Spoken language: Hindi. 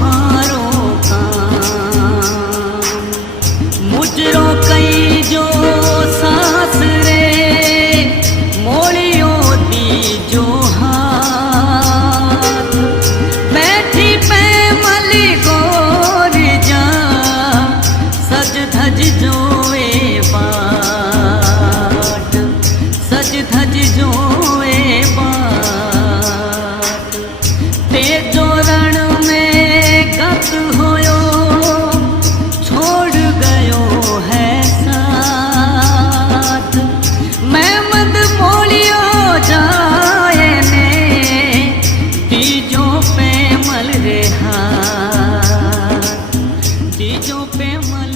मारो काम। मुजरो कई जो सास रे मोड़ियो दी जो हाथ। बैठी पे मली गोर जा सज धज जोए बाट, सज धज जोए बाट। ते जोरण में गत होयो छोड़ गयो है साथ। मैं मद मोलियो जाए ने दीजो पे मल रे हाथ, दीजो पे मल